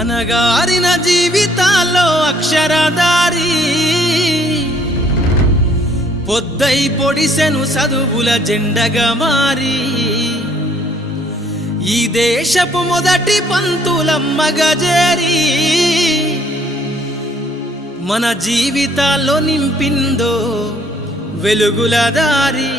అనగారిన జీవితాల్లో అక్షరదారి పొద్దై పొడిసెను చదువుల జెండగా మారి ఈ దేశపు మొదటి పంతులమ్మగా చేరి మన జీవితాల్లో నింపిందో వెలుగుల దారి.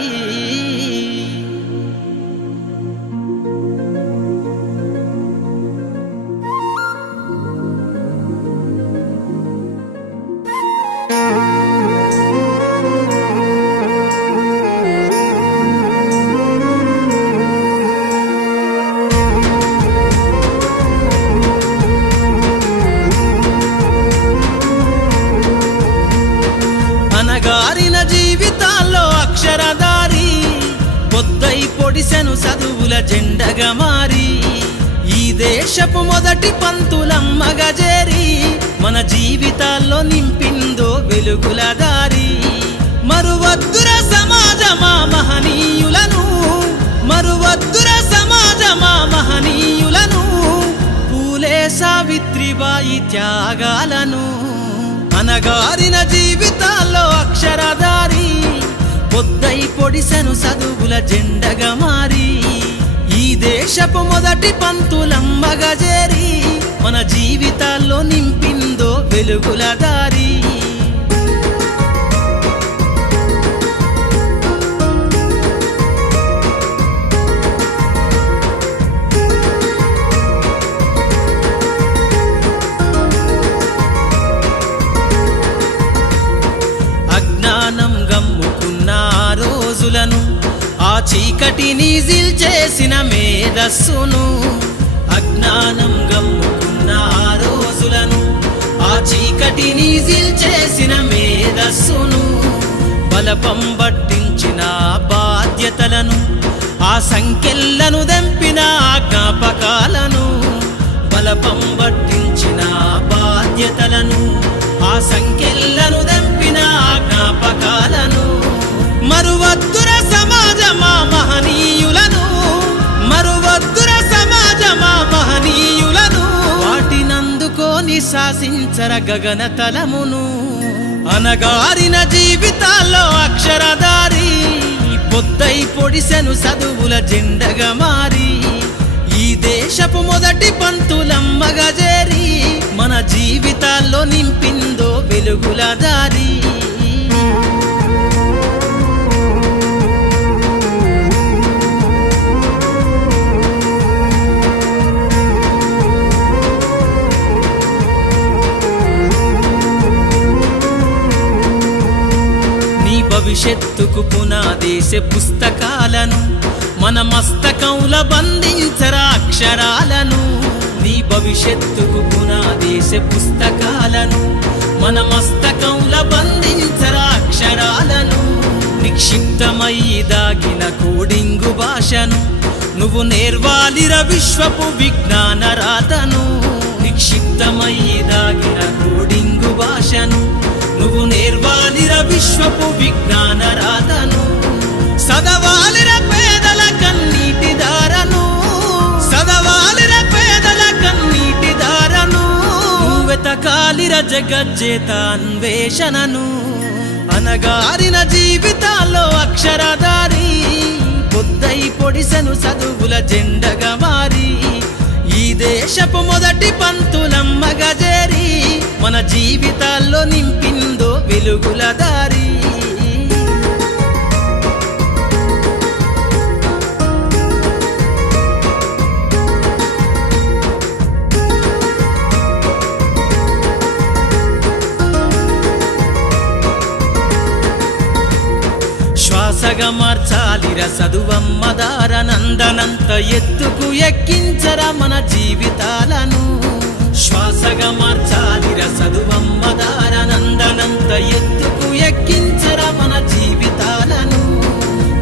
అనగారిన జీవితాల్లో అక్షరదారి పొద్దై పొడిసెను చదువుల జెండగా మారి ఈ దేశపు మొదటి పంతులమ్మగా చేరి మన జీవితాల్లో నింపిందో వెలుగుల దారి. మరువద్దుర సమాజమా మహనీయులను, మరువద్దుర సమాజమా మహనీయులను, పూలే సావిత్రిబాయి త్యాగాలను. అనగారిన జీవితాల్లో అక్షరదారి పొద్దై పొడిసెను చదువుల జెండగా మారి ఈ దేశపు మొదటి పంతులమ్మగా చేరి మన జీవితాల్లో నింపిందో వెలుగుల దారి. అజ్ఞానం గమ్ముకున్న ఆ రోజులను, ఆ చీకటిని జిల్చేసిన మేధస్సును, అజ్ఞానం గమ్ముకున్న ఆ రోజులను, ఆ చీకటిని జిల్చేసిన మేధస్సును, బలపం పట్టించిన బాధ్యతలను, ఆ సంఖ్యలను దెంపిన జ్ఞాపకాలను, బలపం పట్టించిన బాధ్యతలను, ఆ సంఖ్యలను దెంపిన జ్ఞాపకాలను. మరువద్దుర సమాజమా మహనీయులను, మరువద్దుర సమాజమా మహనీయులను, వాటినందుకోని శాసించర గగన తలమును. అనగారిన జీవితాల్లో అక్షరదారి పొద్దై పొడిసెను చదువుల జెండగా మారి ఈ దేశపు మొదటి పంతులమ్మగా చేరి మన జీవితాల్లో నింపిందో వెలుగుల దారి. నీ భవిష్యత్తుకు పునాదేసే పుస్తకాలను మన మస్తకంల బంధించరా అక్షరాలను. నీ భవిష్యత్తుకు పునాదేసే పుస్తకాలను మన మస్తకంల బంధించరా అక్షరాలను. నిక్షిప్తమై దాగిన కోడింగు భాషను నువ్వు నేర్వాలిర విశ్వపు విజ్ఞాన రాతను. నిక్షిప్తమై దాగిన కోడింగు భాషను నువ్వు నేర్వాలిర విశ్వపు విజ్ఞాన రాతను. సదవాలిర పేదల కన్నీటి దారను, సదవాలిర పేదల కన్నీటి దారను, వెతకాలిర జగజ్జేత అన్వేషణను. అనగారిన జీవితాల్లో అక్షరదారి పొద్దై పొడిసెను చదువుల జెండగా మారి ఈ దేశపు మొదటి పంతులమ్మగా చేరి మన జీవితాల్లో నింపిందో వెలుగుల దారి. శ్వాసగా మార్చాలిర చదువమ్మ దారనందనంత ఎత్తుకు ఎక్కించరా మన జీవితాలను. శ్వాసగా మార్చాలిర చదువమ్మ దారనందనంత ఎత్తుకు ఎక్కించరా మన జీవితాలను.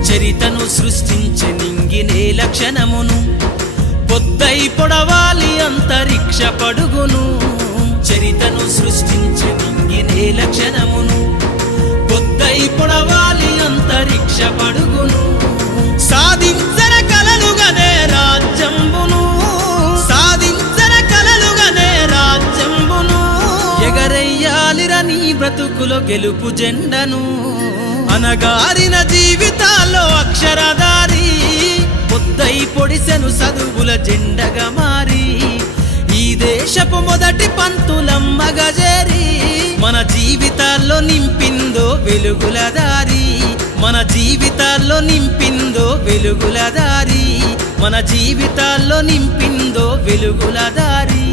చరితను సృష్టించే నింగినే లక్షణమును పొద్దై పొడవాలి అంతరిక్ష పడుగును. చరితను సృష్టించే నింగినే లక్షణమును పొద్దై పొడవాలి అంతరిక్ష పడుగును. సాధించర కలలుగనే రాజ్యంబును, సాధించర కలలుగనే బ్రతుకులో గెలుపు జెండను అనగారిన జీవితాల్లో అక్షరధారి పొద్దై పొడిసెను చదువుల జెండగా మారి ఈ దేశపు మొదటి పంతులమ్మగా చేరి మన జీవితాల్లో నింపిందో వెలుగుల దారి మన జీవితాల్లో నింపిందో వెలుగుల దారి మన జీవితాల్లో నింపిందో వెలుగుల దారి